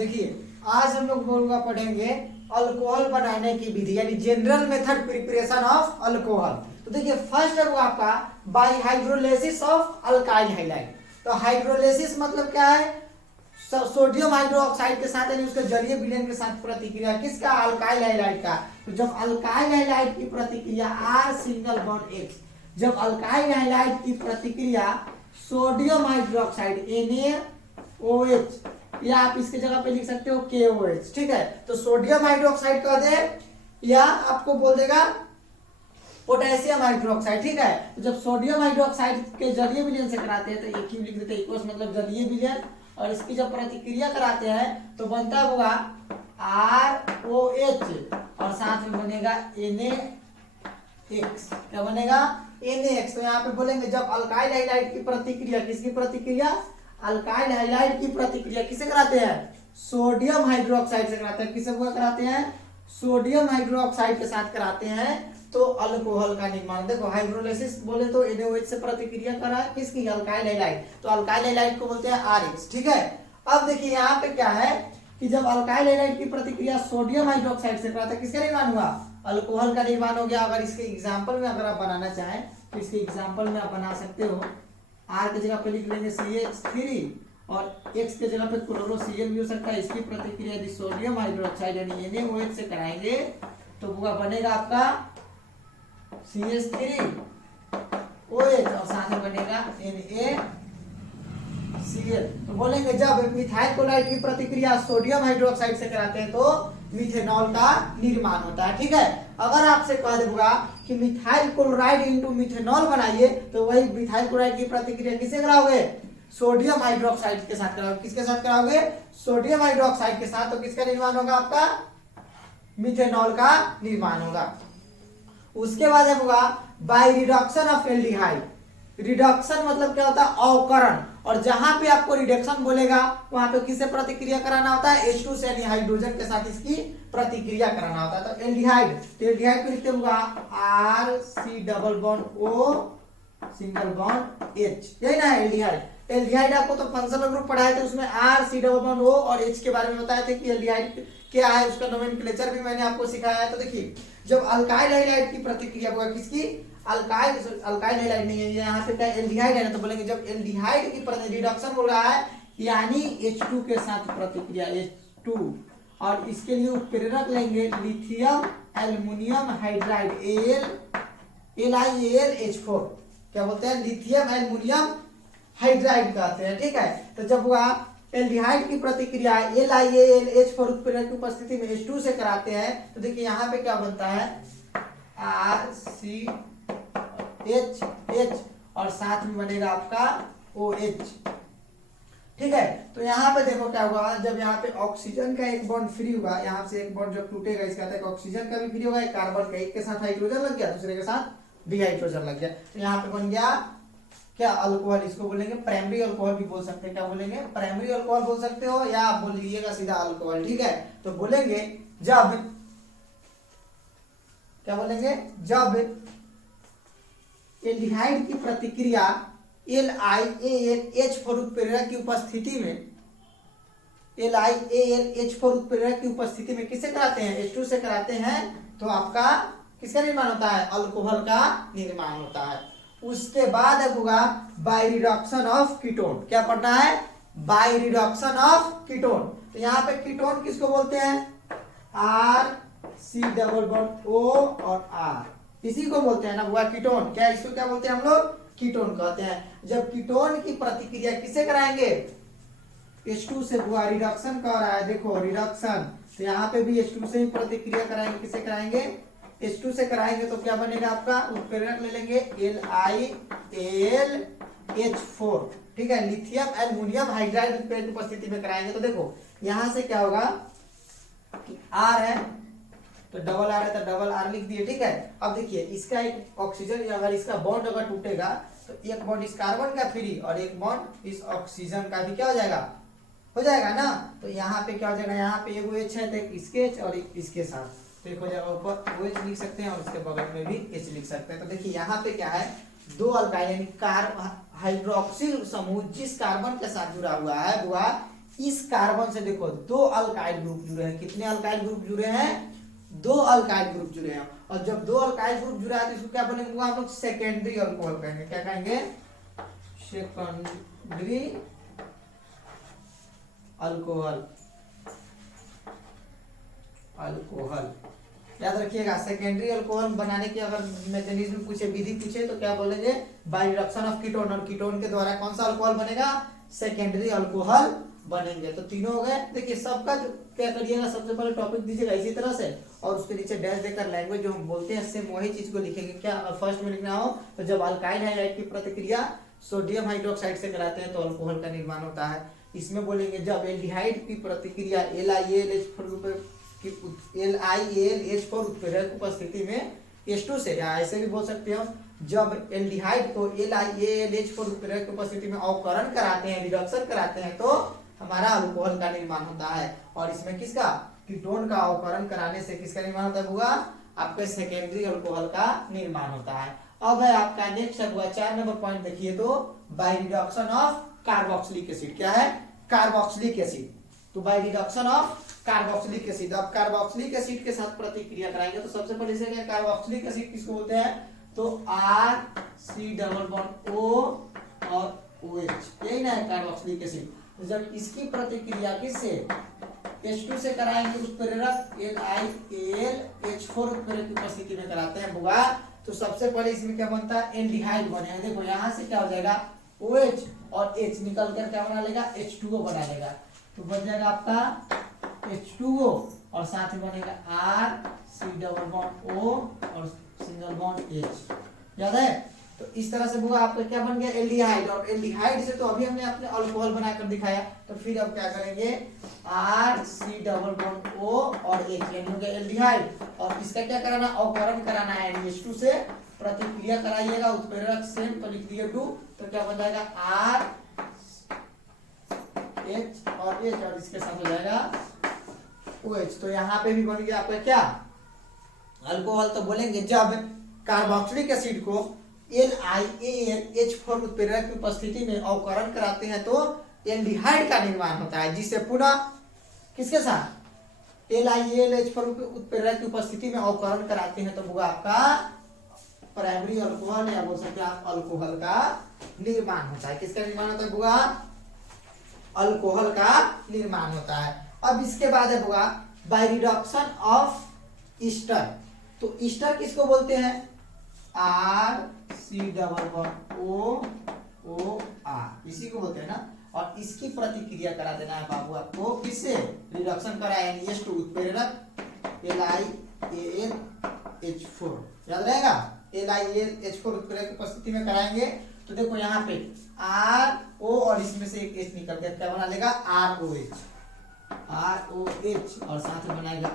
देखिए आज हम लोग बोलूंगा पढ़ेंगे अल्कोहल बनाने की विधि यानी general method preparation of alcohol. तो देखिए फर्स्ट है वो आपका bye hydrolysis of alkyl halide. तो हाइड्रोलिसिस मतलब क्या है, सोडियम हाइड्रोक्साइड के साथ यानी उसके जलीय विलयन के साथ प्रतिक्रिया किसका, अल्काइल हैलाइड का। तो जब अल्काइल हैलाइड की प्रतिक्रिया R सिंगल बॉन्ड X, जब अल्काइल हैलाइड की प्रतिक्रिया सोडियम हाइड्रोक्साइड NaOH या आप इसके जगह पे लिख सकते हो KOH, ठीक है। तो सोडियम हाइड्रोक्साइड कह दे या आपको बोल देगा पोटेशियम हाइड्रोक्साइड, ठीक है। तो जब सोडियम हाइड्रोक्साइड के जलीय विलयन से कराते हैं तो एक क्यू लिख देते हैं, इक्वस मतलब जलीय विलयन, और इसकी जब प्रतिक्रिया कराते हैं तो बनता होगा ROH और साथ में बनेगा NaX। क्या बनेगा, NaX। तो यहाँ पे बोलेंगे जब अल्काइल हैलाइड की प्रतिक्रिया, किसकी प्रतिक्रिया, अल्काइल हैलाइड की प्रतिक्रिया किसे कराते हैं, सोडियम हाइड्रोक्साइड से कराते हैं। किसे कराते हैं, सोडियम हाइड्रोक्साइड के साथ कराते हैं तो अल्कोहल का निर्माण। देखो हाइड्रोलिसिस बोले तो NaOH से प्रतिक्रिया करा किसकी, अल्काइल हैलाइड, तो अल्काइल हैलाइड को बोलते हैं RX, ठीक है। अब देखिए यहाँ पे क्या है कि जब अल्काइल हैलाइड की प्रतिक्रिया सोडियम हाइड्रोक्साइड से कराते हैं किसका निर्माण हुआ, अल्कोहल का निर्माण हो गया। अगर इसके एग्जाम्पल में अगर आप बनाना चाहें तो इसके एग्जाम्पल में आप बना सकते हो, R के जगह पे लिख लेंगे CH3 और X के जगह पे क्लोरोसीएल भी हो सकता है। इसकी प्रतिक्रिया यदि सोडियम हाइड्रोक्साइड यानी NaOH से कराएंगे तो वो बनेगा आपका CH3OH और साथ में बनेगा NaCl। तो बोलेंगे जब मिथाइल क्लोराइड की प्रतिक्रिया सोडियम हाइड्रोक्साइड से कराते हैं तो मिथेनॉल का निर्माण होता है, ठीक है। अगर आपसे कह देगा कि मिथाइल क्लोराइड इनटू मिथेनॉल बनाइए तो वही मिथाइल क्लोराइड की प्रतिक्रिया किससे कराओगे, सोडियम हाइड्रोक्साइड के साथ कराओगे। किसके साथ कराओगे, सोडियम हाइड्रोक्साइड के साथ। तो किसका निर्माण होगा, आपका मिथेनॉल का निर्माण होगा। उसके बाद होगा bye reduction of aldehyde. Reduction मतलब क्या होता है, अवकरण, और जहां पे आपको रिडक्शन बोलेगा वहां पे किससे प्रतिक्रिया कराना होता है, H2 से यानी हाइड्रोजन के साथ इसकी प्रतिक्रिया कराना होता है। तो एल्डिहाइड, तो एल्डिहाइड को लिखते होगा RC double bond O single bond H, यही ना है एल्डिहाइड। एल्डिहाइड आपको तो फंक्शनल ग्रुप पढ़ाए थे, उसमें RC डबल बॉन्ड O और H के बारे में बताए थे कि एल्डिहाइड क्या है, उसका नोमेनक्लेचर भी मैंने आपको सिखाया है। तो देखिए जब अल्काइल हैलाइड की प्रतिक्रिया होगा किसकी, अल्काइल हैलाइड नहीं है यहाँ पे क्या एल्डिहाइड है ना, तो बोलेंगे जब एल्डिहाइड की रिडक्शन बोल रहा है यानी H2 के साथ प्रतिक्रिया H2, और इसके लिए उत्प्रेरक लेंगे लिथियम एल्युमिनियम हाइड्राइड LiAlH4। क्या बोलते हैं, लिथियम एल्युमिनियम हाइड्राइड कहते हैं, ठीक है। तो जब हुआ एल्डिहाइड की प्रतिक्रिया LiAlH4 उत्प्रेरक की उपस्थिति में H2 से कराते हैं तो देखिए यहाँ पे क्या बनता है RCHH और साथ में बनेगा आपका OH, ठीक है। तो यहाँ पे देखो क्या होगा, जब यहाँ पे ऑक्सीजन का एक बॉन्ड फ्री होगा, यहाँ से एक बॉन्ड जब टूटेगा इसका तो ऑक्सीजन का भी फ्री होगा, एक कार्बन का, एक के साथ हाइड्रोजन लग गया दूसरे के साथ डिहाइड्रोजन लग गया, तो यहाँ पे बन गया क्या, अल्कोहल। इसको बोलेंगे प्राइमरी अल्कोहल भी बोल सकते हैं। क्या बोलेंगे, प्राइमरी अल्कोहल बोल सकते हो या आप बोल लीजिएगा सीधा अल्कोहल, ठीक है। तो बोलेंगे जब, क्या बोलेंगे, जब एल्डिहाइड की प्रतिक्रिया LiAlH4 उत्प्रेरक की उपस्थिति में, LiAlH4 उत्प्रेरक की उपस्थिति में किससे कराते हैं, H2 से कराते हैं, तो आपका किसका निर्माण होता है, अल्कोहल का निर्माण होता है। उसके बाद होगा बाय रिडक्शन ऑफ कीटोन। क्या पढ़ना है, बाय रिडक्शन ऑफ कीटोन। तो यहाँ पे कीटोन किसको बोलते हैं, RC डबल बॉन्ड O और R, इसी को बोलते हैं ना हुआ कीटोन। क्या इसको क्या बोलते हैं हम लोग, कीटोन कहते हैं। जब कीटोन की प्रतिक्रिया किससे कराएंगे, H2 से हुआ, रिडक्शन कर रहा है, देखो रिडक्शन, तो यहाँ पे भी H2 से ही प्रतिक्रिया कराएंगे। किससे कराएंगे, H2 से कराएंगे तो क्या बनेगा आपका, उत्प्रेरक ले लेंगे LiAlH4, ठीक है, लिथियम एल्युमिनियम हाइड्राइड उत्प्रेरक की उपस्थिति में कराएंगे। तो देखो यहां से क्या होगा कि R है तो डबल R है तो डबल R लिख दिए, ठीक है। अब देखिए इसका एक ऑक्सीजन, अगर इसका बॉन्ड अगर टूटेगा तो एक बॉन्ड इस कार्बन का फ्री और एक बॉन्ड इस ऑक्सीजन का भी क्या हो जाएगा, हो जाएगा ना। तो यहाँ पे क्या हो जाएगा, यहाँ पे एगो H है तो एक इसके H और एक इसके साथ, तो एक हो जाएगा ऊपर OH लिख सकते हैं और उसके बगल में भी H लिख सकते हैं। तो देखिए यहाँ पे क्या है, दो अल्काइल यानी हाइड्रोक्सिल समूह जिस कार्बन के साथ जुड़ा हुआ है वह इस कार्बन से देखो दो अल्काइल ग्रुप जुड़े हैं। कितने अल्काइल ग्रुप जुड़े हैं? दो अल्काइल ग्रुप जुड़े हैं। और जब दो अल्काइल ग्रुप जुड़ा है तो इसको क्या बोलेंगे? आप लोग सेकेंडरी अल्कोहल कहेंगे। क्या कहेंगे? Secondary alcohol. अल्कोहल याद रखिएगा। सेकेंडरी अल्कोहल बनाने की अगर मैकेनिज्म पूछे, विधि पूछे, तो क्या बोलेंगे? Bye reduction of ketone. और कीटोन के द्वारा कौन सा अल्कोहल बनेगा? सेकेंडरी अल्कोहल बनेंगे। तो तीनों हो गए। देखिए सबका क्या करिएगा, सबसे पहले टॉपिक दीजिएगा इसी तरह से, और उसके नीचे डैश देकर लैंग्वेज जो हम बोलते हैं सेम वही चीज को लिखेंगे। क्या फर्स्ट में लिखना हो तो जब अल्काइल हाइड्राइड की प्रतिक्रिया सोडियम हाइड्रोक्साइड से कराते हैं तो अल्कोहल का निर्माण होता है। इसमें बोलेंगे जब एल्डिहाइड की प्रतिक्रिया LiAlH4 उत्प्रेरक उपस्थिति में H2 से, या ऐसे भी बोल सकते हो, जब एल्डिहाइड को LiAlH4 उत्प्रेरक की उपस्थिति में अवकरण कराते हैं, रिडक्शन कराते हैं, तो हमारा अल्कोहल का निर्माण होता है। और इसमें किसका? कीटोन का अवकरण कराने से किसका निर्माण होता है बुआ? आपके सेकेंडरी अल्कोहल का निर्माण होता है। अब है आपका नेक्स्ट हुआ 4 नंबर पॉइंट। देखिए तो by reduction of carboxylic acid. क्या है? Carboxylic acid. तो by reduction of carboxylic acid. अब कार्बोक्सिलिक एसिड के साथ प्रतिक्रिया कराएंगे तो सबसे पहले से क्या, कार्बोक्सिलिक एसिड किसको बोलते हैं? तो RC≡O और OH, यही ना है कार्बोक्सिलिक एसिड। तो जब इसकी प्रतिक्रिया किससे? H2 से कराएंगे, उत्प्रेरक LiAlH4 उत्प्रेरक की उपस्थिति में कराते हैं बुआ, तो सबसे पहले इसमें क्या बनता है? एल्डिहाइड बनेगा। देखो यहाँ से क्या हो जाएगा? OH और H निकल कर क्या बना लेगा? H2O बना लेगा। तो बन जाएगा आपका H2O और साथ में बनेगा RC≡O और सिंगल बॉन्ड H। याद है? तो इस तरह से बुआ आपका क्या बन गया? एल्डिहाइड। और एल्डिहाइड से तो अभी हमने अपने अल्कोहल बनाकर दिखाया। तो फिर अब क्या करेंगे? RC≡O और H, यानी हो गया एल्डिहाइड। और इसका क्या कराना? अवकरण कराना है, H2 से प्रतिक्रिया कराइएगा, उत्प्रेरक सेम, तो लिख दिए 2, तो क्या बन जाएगा? RH और H, और इसके साथ हो जाएगा OH। तो यहाँ पे भी बन गया आपका क्या? अल्कोहल। तो बोलेंगे जब कार्बोक्सिलिक एसिड को LiAlH4 उत्प्रेरक की उपस्थिति में अवकरण कराते हैं तो एल्डिहाइड का निर्माण होता है, जिसे पुनः किसके साथ? LiAlH4 उत्प्रेरक की उपस्थिति में अवकरण कराते हैं तो वो आपका प्राइमरी अल्कोहल, या बोल सकते हैं आप अल्कोहल का निर्माण होता है। किसका निर्माण होता है बुआ? अल्कोहल का निर्माण होता है। अब इसके बाद है बुआ बाय रिडक्शन ऑफ ईस्टर। तो ईस्टर किसको बोलते हैं? RC≡OOR, इसी को बोलते हैं ना। और इसकी प्रतिक्रिया करा देना है बाबू आपको, किससे? रिडक्शन करा यानी H2 उत्प्रेरक LiAlH4, याद रहेगा? LiAlH4 उत्प्रेरक की उपस्थिति में कराएंगे तो देखो यहाँ पे RO और इसमें से एक H निकल गया, क्या बना लेगा? ROH और साथ में बनाएगा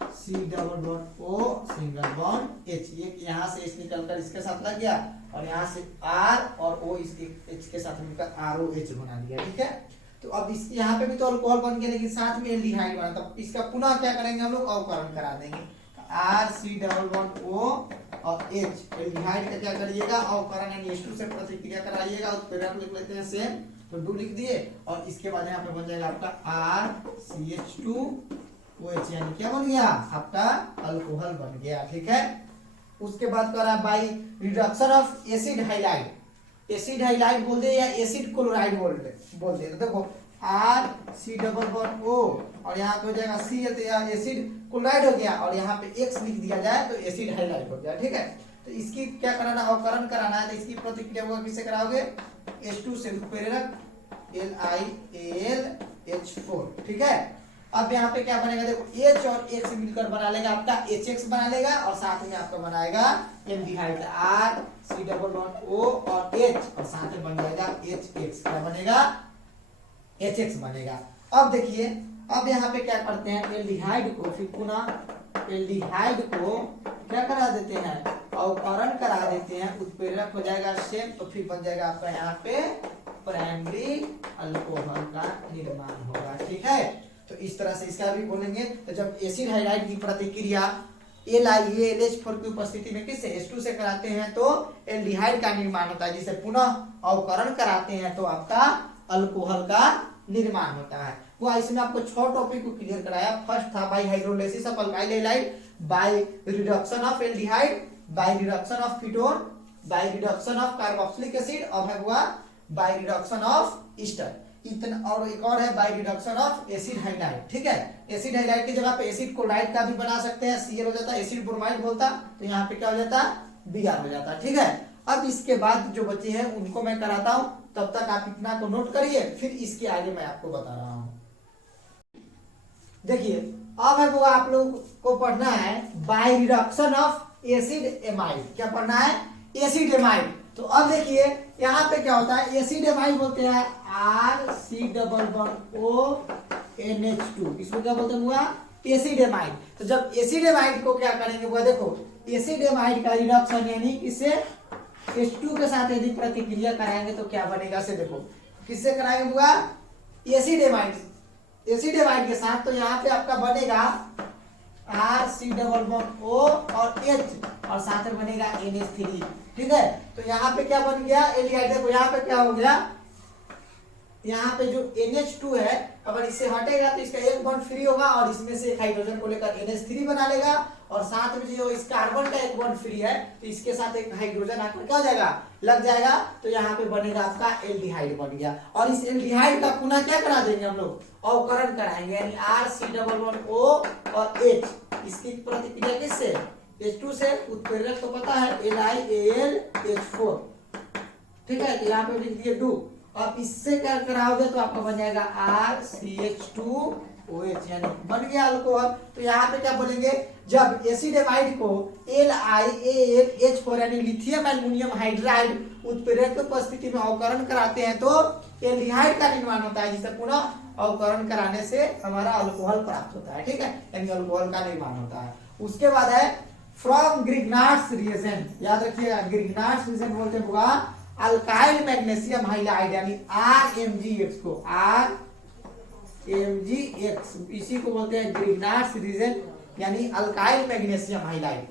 RC≡O सिंगल बॉन्ड H। ये यहाँ से H निकलकर इसके साथ लग गया, और यहाँ से R और O इस H के साथ मिलकर ROH बना दिया। ठीक है? तो अब इस यहाँ पे भी तो अल्कोहल बन गया, लेकिन साथ में एल्डिहाइड बना, तो इसका पुनः क्या करेंगे हम लोग? अवकरण करा देंगे। RC≡O और H, एल्डिहाइड का क्या करिएगा? अवकरण यानी H2 से प्रतिक्रिया कराइएगा, उत्प्रेरक लिख लेते हैं सेम, तो 2 लिख दिए। और इसके बाद यहाँ पे बन जाएगा आपका RCH2OH, यानी क्या बन गया? आपका अल्कोहल बन गया। ठीक है? उसके बाद करा bye reduction of acid halide. Acid halide बोल दे या एसिड क्लोराइड बोल दे। तो देखो RC≡O और यहाँ पे हो जाएगा C, तो यहाँ एसिड क्लोराइड हो गया, और यहाँ पे X लिख दिया जाए तो एसिड हाइलाइड हो गया। ठीक है? तो इसकी क्या कराना? अवकरण कराना है। तो इसकी प्रतिक्रिया होगा किससे कराओगे? H2 से उत्प्रेरक LiAlH4। ठीक है? अब यहाँ पे क्या बनेगा? देखो H और X मिलकर बना लेगा आपका HX बना लेगा, और साथ में आपका बनाएगा एल्डिहाइड RC≡O और H, और साथ में बन जाएगा HX। क्या बनेगा? HX बनेगा। अब देखिए, अब यहाँ पे क्या करते हैं? एल्डिहाइड को फिर पुनः एल्डिहाइड को क्या करा देते हैं? अवकरण करा देते हैं, उत्प्रेरक हो जाएगा सेम, तो फिर बन जाएगा आपका यहाँ पे प्राइमरी अल्कोहल का निर्माण होगा। ठीक है? तो इस तरह से इसका भी बोलेंगे। तो जब एसिड हाइड्राइड की प्रतिक्रिया LiAlH4 की उपस्थिति में किससे? H2 से कराते हैं तो एल्डिहाइड का निर्माण होता है, जिसे पुनः अवकरण कराते हैं तो आपका अल्कोहल का निर्माण होता है। वो इसमें आपको 6 टॉपिक को क्लियर कराया। फर्स्ट था bye hydrolysis of alkyl halide, bye reduction of aldehyde, bye reduction of ketone, bye reduction of carboxylic acid, और है हुआ बाय रिडक्शन ऑफ ईस्टर। इतना और एक और है bye reduction of acid halide. ठीक है, एसिड हाइलाइड की जगह पे एसिड क्लोराइड का भी बना सकते हैं, Cl हो जाता है, एसिड ब्रोमाइड बोलता तो यहाँ पे क्या हो जाता, Br हो जाता। ठीक है, अब इसके बाद जो बचे हैं उनको मैं कराता हूं, तब तक आप इतना को नोट करिए, फिर इसके आगे मैं आपको बता रहा हूं। देखिए अब है वो आप लोग को पढ़ना है bye reduction of acid amide. क्या पढ़ना है, एसिड एमाइड। तो अब देखिए यहाँ पे क्या होता है, एसिड एमाइड बोलते हैं RC≡ONH2, इसको क्या बोलते हैं हुआ, एसिड एमाइड। तो जब एसिड एमाइड को क्या करेंगे वो देखो, एसिड एमाइड का रिडक्शन यानी इससे H2 के साथ यदि प्रतिक्रिया कराएंगे तो क्या बनेगा, से देखो किससे कराएंगे हुआ, एसिड एमाइड, एसिड एमाइड के साथ। तो यहाँ पे आपका बनेगा RC≡O और H और साथ में बनेगा NH3। ठीक है, तो यहाँ पे क्या बन गया, एल्डिहाइड। देखो यहाँ पे क्या हो गया, यहाँ पे जो NH2 है अगर इससे हटेगा तो इसका एक बॉन्ड फ्री होगा और इसमें से एक हाइड्रोजन को लेकर NH3 बना लेगा, और साथ में जो इस कार्बन का एक बॉन्ड फ्री है तो इसके साथ एक हाइड्रोजन आकर क्या हो जाएगा, लग जाएगा। तो यहाँ पे बनेगा आपका एल्डिहाइड बन गया, और इस एल्डिहाइड का पुनः क्या करा देंगे हम लोग, अवकरण कराएंगे, यानी RC≡O और H। इसकी प्रतिक्रिया किससे, H2 से, उत्प्रेरक तो पता है LiAlH4। ठीक है, यहाँ पे लिख दिए 2। अब इससे क्या कराओगे तो आपका बन जाएगा RCH2OH, यानी बन गया अल्कोहल। तो यहाँ पे क्या बोलेंगे, जब एसिड एमाइड को LiAlH4 यानी लिथियम एल्युमिनियम हाइड्राइड उत्प्रेरक की उपस्थिति में अवकरण कराते हैं तो एल्डिहाइड का निर्माण होता है, जिसे पुनः अवकरण कराने से हमारा अल्कोहल प्राप्त होता है। ठीक है, यानी अल्कोहल का निर्माण होता है। उसके बाद है फ्रॉम ग्रिग्नार्ड्स रिएजेंट, याद रखिएगा ग्रिग्नार्ड्स रिएजेंट बोलते हैं अल्काइल मैग्नीशियम हाइलाइड यानी RMgX को, RMgX इसी को बोलते हैं ग्रिग्नार्ड्स रिएजेंट यानी अल्काइल मैग्नीशियम हाइलाइड।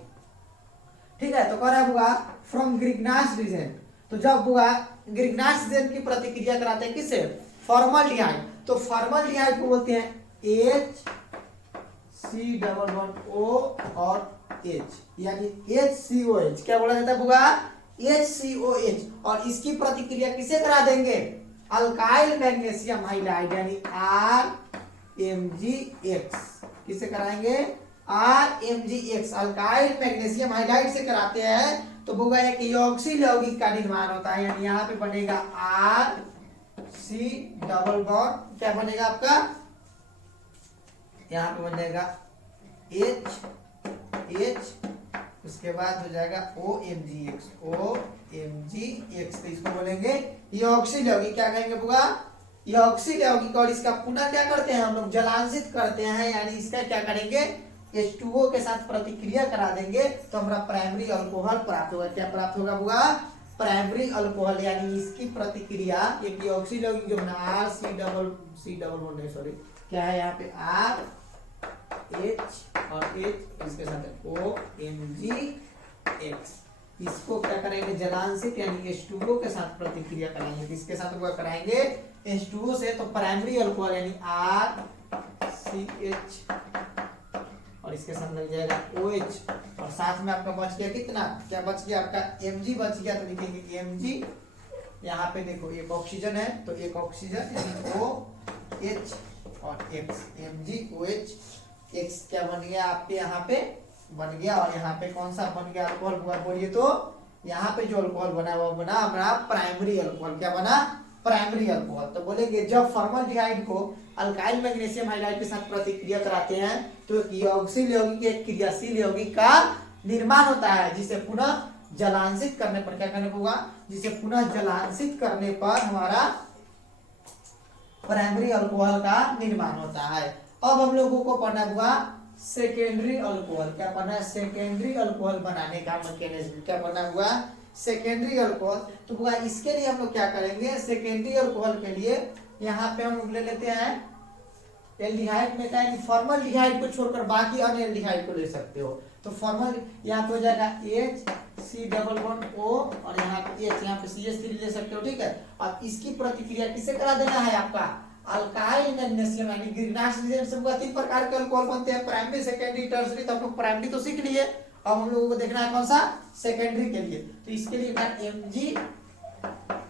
ठीक है, तो कह रहा होगा फ्रॉम ग्रिग्नार्ड्स रिएजेंट। तो जब होगा ग्रिग्नार्ड्स रिएजेंट की प्रतिक्रिया कराते हैं किससे, फॉर्मल्डिहाइड। तो फॉर्मल्डिहाइड को बोलते हैं HC≡O और H, यानी HCOH। क्या बोला जाता है होगा, HCOH। और इसकी प्रतिक्रिया किसे करा देंगे, अल्काइल मैग्नीशियम हाइलाइड यानी RMgX। किसे कराएंगे, RMgX, अल्काइल मैग्नीशियम हाइलाइड से कराते हैं तो होगा एक यौगिक यौगिक का निर्माण होता है, यानी यहाँ पे बनेगा RC डबल बॉन्ड, क्या बनेगा आपका, यहाँ पे बन जाएगा H, उसके बाद हो जाएगा OMgX। तो इसको बोलेंगे यौगिक यौगिक। क्या कहेंगे बुआ, यौगिक यौगिक। और इसका पुनः क्या करते हैं हम लोग, जलांशित करते हैं, यानी इसका क्या करेंगे, H2O के साथ प्रतिक्रिया करा देंगे तो हमारा प्राइमरी अल्कोहल प्राप्त होगा। क्या प्राप्त होगा बुआ, प्राइमरी अल्कोहल। यानी इसकी प्रतिक्रिया एक यौगिक यौगिक जो बना क्या है यहाँ पे RH और H, इसके साथ OMgX। इसको क्या करेंगे, जलांशित यानी H2O के साथ प्रतिक्रिया कराएंगे। किसके साथ हुआ कराएंगे, H2O से। तो प्राइमरी अल्कोहल यानी RCH और इसके साथ लग जाएगा OH, और साथ में आपका बच गया कितना, क्या बच गया आपका Mg बच गया। तो लिखेंगे Mg, यहाँ पे देखो एक ऑक्सीजन है तो एक ऑक्सीजन यानी OH और X, MgOH X क्या बन गया आपके यहाँ पे बन गया। और यहाँ पे कौन सा बन गया अल्कोहल हुआ बोलिए, तो यहाँ पे जो अल्कोहल बना वो बना हमारा प्राइमरी अल्कोहल। क्या बना, प्राइमरी अल्कोहल। तो बोलेंगे जब फॉर्मल्डिहाइड को अल्काइल मैग्नीशियम हाइलाइड के साथ प्रतिक्रिया कराते हैं तो यौगिक यौगिक एक क्रियाशील यौगिक का निर्माण होता है, जिसे पुनः जलांशित करने पर क्या करने होगा, जिसे पुनः जलांशित करने पर हमारा प्राइमरी अल्कोहल का निर्माण होता है। अब हम लोगों को पढ़ना हुआ सेकेंडरी अल्कोहल। क्या पढ़ना है, सेकेंडरी अल्कोहल बनाने का मैकेनिज्म। क्या पढ़ना हुआ, सेकेंडरी अल्कोहल। तो हुआ इसके लिए हम लोग क्या करेंगे, सेकेंडरी अल्कोहल के लिए यहाँ पे हम लोग ले लेते हैं एल्डिहाइड में का फॉर्मल्डिहाइड को छोड़कर बाकी अन्य एल्डिहाइड को ले सकते हो। तो फॉर्मल यहाँ पे हो जाएगा HC≡O और यहाँ पे H, यहाँ पे CH3 ले सकते हो। ठीक है, अब इसकी प्रतिक्रिया किससे करा देना है आपका, अल्काइल मैग्नीशियम यानी ग्रीनहाउस रिएजेंट से होगा 3 प्रकार के अल्कोहल बनते हैं, प्राइमरी सेकेंडरी टर्सरी। तो हम लोग प्राइमरी तो सीख लिए, अब हम लोगों को देखना है कौन सा सेकेंडरी के लिए। तो इसके लिए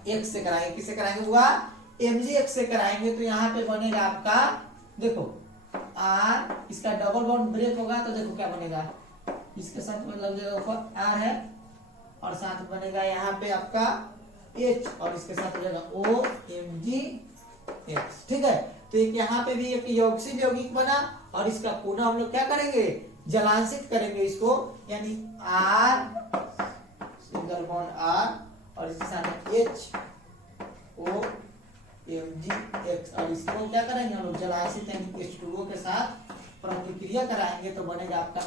Mg से कराएंगे, किससे कराएंगे हुआ Mg से कराएंगे। तो यहाँ पे बनेगा आपका देखो R, इसका डबल बॉन्ड ब्रेक होगा तो देखो क्या बनेगा, इसके साथ में लग जाएगा ऊपर R है और साथ बनेगा यहाँ पे आपका H और इसके साथ हो जाएगा OMgX, ठीक है। तो एक यहाँ पे भी एक यौगिक यौगिक बना और इसका पुनः हम लोग क्या करेंगे जलांशित करेंगे इसको, यानी R सिंगल बॉन्ड R और इसके साथ HOMgX और इसको क्या करेंगे हम लोग जलांशित यानी H2O के साथ प्रतिक्रिया कराएंगे तो बनेगा आपका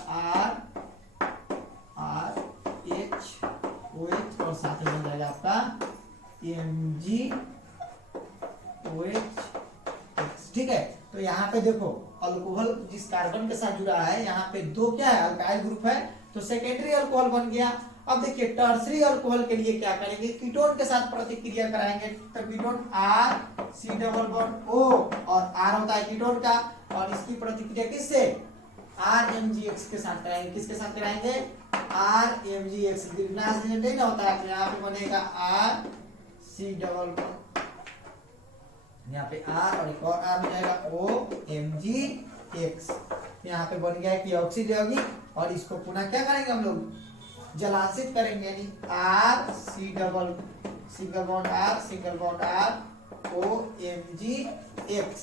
RHOH और साथ में बन जाएगा आपका MgOH, ठीक है। तो यहाँ पे देखो अल्कोहल जिस कार्बन के साथ जुड़ा है यहाँ पे दो क्या है अल्काइल ग्रुप है, तो सेकेंडरी अल्कोहल बन गया। अब देखिए टर्सरी अल्कोहल के लिए क्या करेंगे, कीटोन के साथ प्रतिक्रिया कराएंगे। तो ketone R C double bond O और R होता है कीटोन का और इसकी प्रतिक्रिया किससे RMgX के साथ कराएंगे, किसके साथ कराएंगे RMgX, ग्रीनहाउस रिएजेंट नहीं ना होता है, तो यहाँ पे बनेगा R C डबल बॉन्ड यहाँ पे R और एक और R हो जाएगा OMgX। यहाँ पे बन गया कि ऑक्सीजन यौगिक और इसको पुनः क्या करेंगे हम लोग जलांशित करेंगे, यानी R C double single bond R single bond R OMgX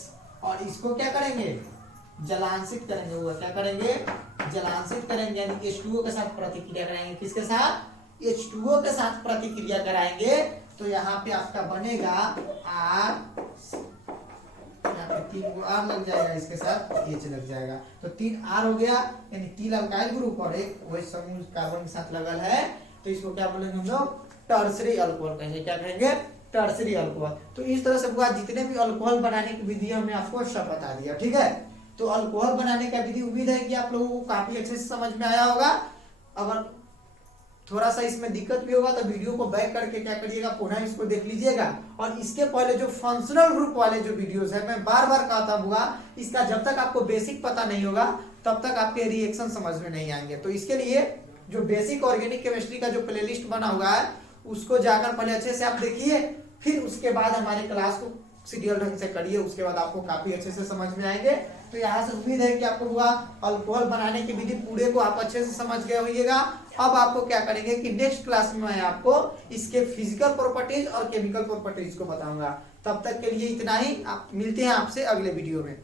और इसको क्या करेंगे जलांशित करेंगे, वो क्या करेंगे जलांशित करेंगे, यानी H2O के साथ प्रतिक्रिया कराएंगे, किसके साथ H2O के साथ प्रतिक्रिया कराएंगे। तो यहाँ पे आपका बनेगा R, यहाँ पे 3 R लग जाएगा, इसके साथ H लग जाएगा, तो 3 R हो गया, यानी 3 अल्काइल ग्रुप और एक OH समूह कार्बन के साथ लगल है। तो इसको क्या बोलेंगे हम लोग टर्सरी अल्कोहल कहेंगे, क्या कहेंगे टर्सरी अल्कोहल। तो इस तरह से हुआ जितने भी अल्कोहल बनाने की विधि हमने आपको सब बता दिया, ठीक है। तो अल्कोहल बनाने का विधि उम्मीद है कि आप लोगों को काफी अच्छे से समझ में आया होगा। अगर थोड़ा सा इसमें दिक्कत भी होगा तो वीडियो को बैक करके क्या करिएगा पुनः इसको देख लीजिएगा। और इसके पहले जो फंक्शनल ग्रुप वाले जो वीडियोस है मैं बार बार कहता हुआ, इसका जब तक आपको बेसिक पता नहीं होगा तब तक आपके रिएक्शन समझ में नहीं आएंगे। तो इसके लिए जो बेसिक ऑर्गेनिक केमिस्ट्री का जो प्लेलिस्ट बना हुआ है उसको जाकर पहले अच्छे से आप देखिए, फिर उसके बाद हमारे क्लास को सीरियल ढंग से करिए, उसके बाद आपको काफी अच्छे से समझ में आएंगे। तो यहाँ से उम्मीद है कि आपको हुआ अल्कोहल बनाने की विधि पूरे को आप अच्छे से समझ गए होइएगा। अब आपको क्या करेंगे कि नेक्स्ट क्लास में मैं आपको इसके फिजिकल प्रॉपर्टीज और केमिकल प्रॉपर्टीज को बताऊंगा। तब तक के लिए इतना ही, आप मिलते हैं आपसे अगले वीडियो में।